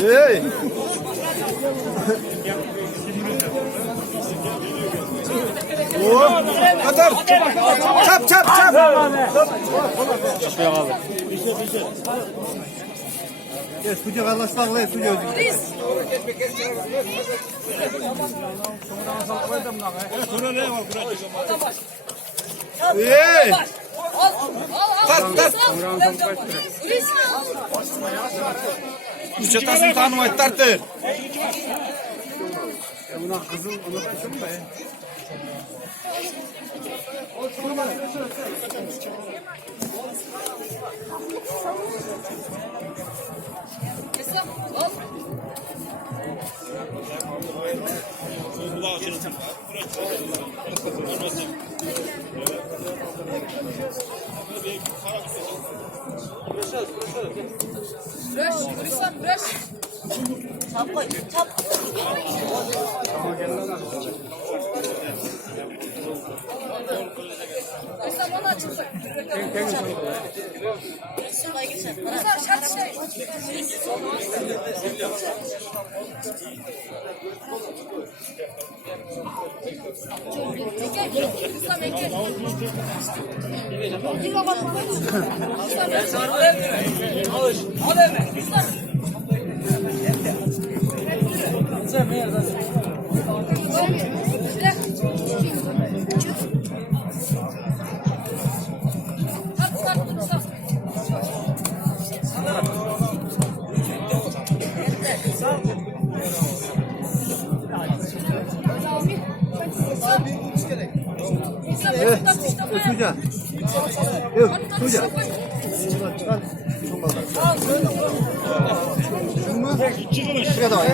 Hey. Atar. Çap çap çap. Sucuk Allah'tan sucuk. Hey. Uçatasını tanımayı tartır. Buna kızıl unutmuşum da. Suca. Yok, suca. Çıkar. Şuraya da var.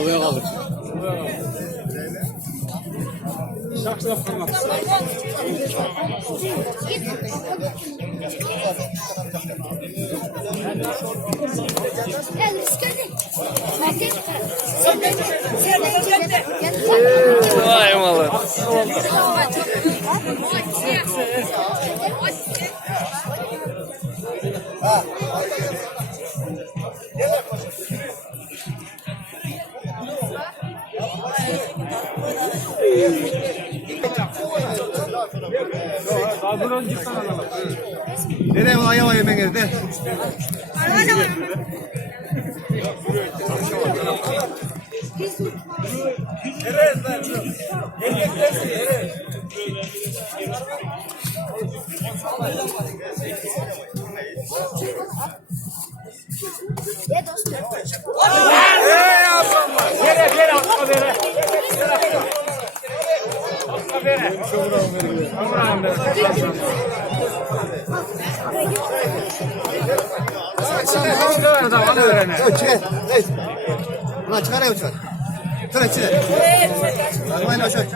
Oluyor kaldık. Şaksı yaptırmak. Vay malı. Nereye var ayağa yemeğe geldi? Ulan çıkar ya uçak. Çıkar içine. Arabayla aşağı.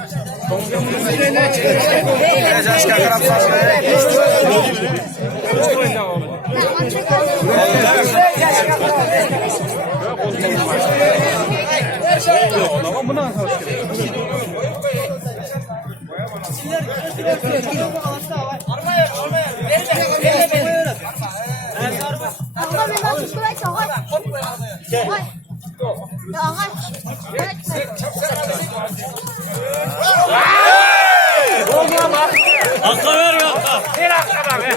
Hakka ver mi hakka? Bir hakka ver.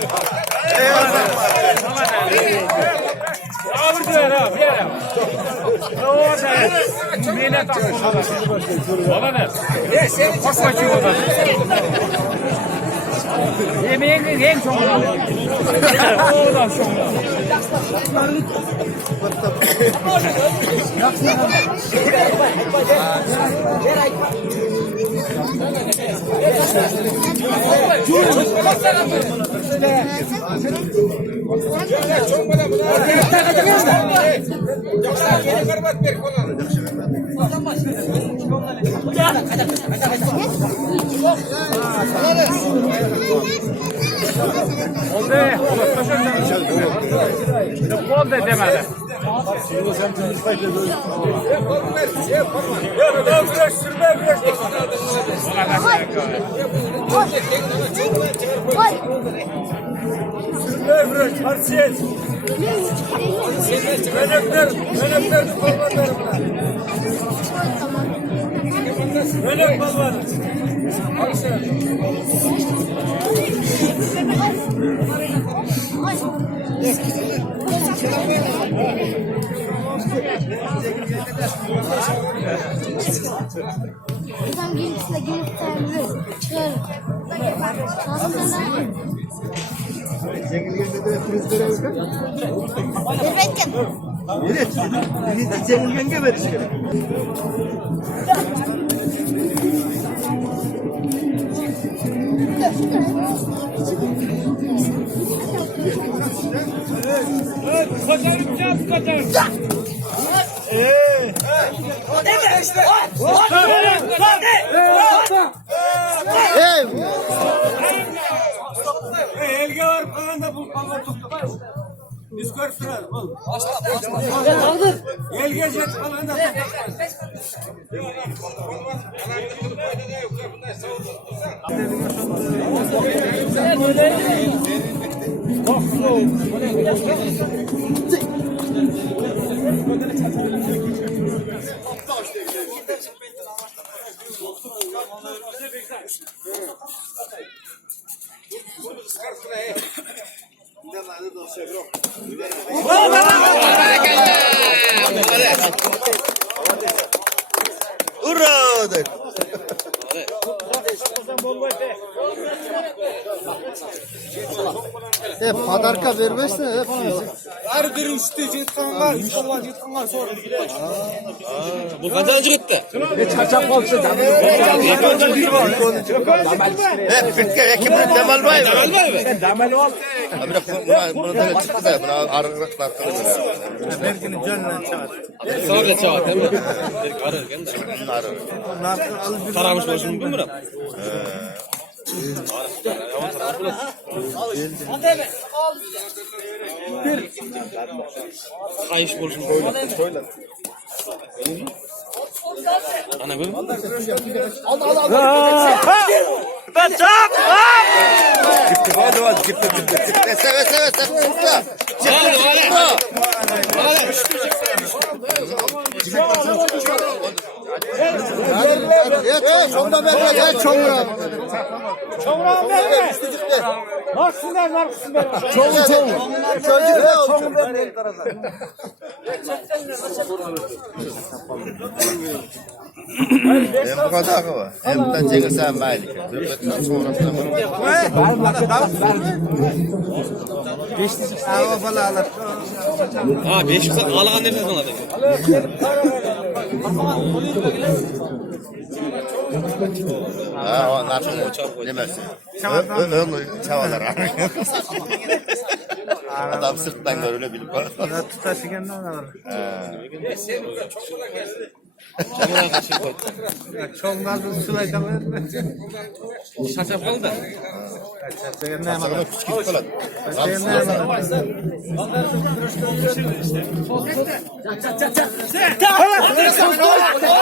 Abi diyor ha, bir yere. O da millet aklına. Bana ne? Korkma ki o da. Yemeğin en çok olan. O da çok. Oldu demedi. Buradan gerisine gelip tanrı çıkarım. Evet. Cengiz ver işte. Elge var falan da bu falan tuttu. Biz görsünler. Elge jet falan da. Ура! Hep padarka vermezse hep Her bir üstü yıkan var. Yıkan var sonra. Bu kadar gitti. hep bitti. Ekibin demal var mı? Demal var mı? Damel ol. Bunu da çıktı da buna arıklar kalıyor. Berkinin canına çağır. Sonra çağır değil mi? Bir karır kendi. Taramış başını bilmiyorum. Kayış borcunu koyla. Ana böyle. Ben çap! Hadi hadi gitti. Ese. Çomra ben gel çomra. Çomrağım verme. Marksınlar. Çomra. Çocuk ne? Bu kadar mı? Hem bundan Cengiz sen baylık. Dörtten sonrasında bunu. Hava falan alır. Ha 5 kısa ağlayan nereden aladı? Ha o nasıl demezsin. Öyle çavalar. Adam sırttan görülebilir. Tutaşıken ne olur? Çamura kaçır koy. Çok nazlı sulaydan Şaşap kaldı da. ne yapalım? Küçük falan. Ne yapalım?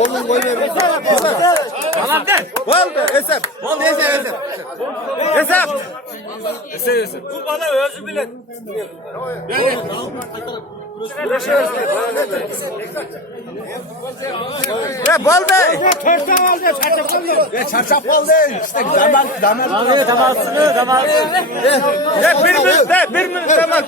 Oğlum boy ver. Tamam de. Oldu hesap. Hesap. Bu bana özü bile. Ya bal be. Çarşaf oldu. İşte damar. Damalsını. Ya bir minut damak.